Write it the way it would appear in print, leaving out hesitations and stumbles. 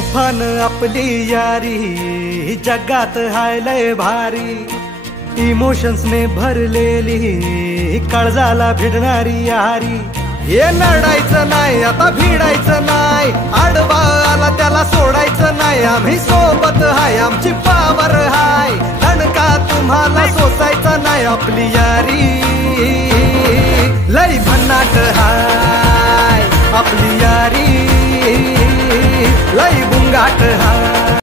तुफान आपली यारी जगात हाय लय भारी, इमोशन्स ने भरलेली काळजाला भिडणारी यारी। हे लढायचं नाही आता भिडायचं नाही, आडवा आला त्याला सोडायचं नाही, आम्ही सोबत हाय आमची पावर हाय, दणका तुम्हाला सोसायचा नाही, आपली यारी लय भन्नाट हाय।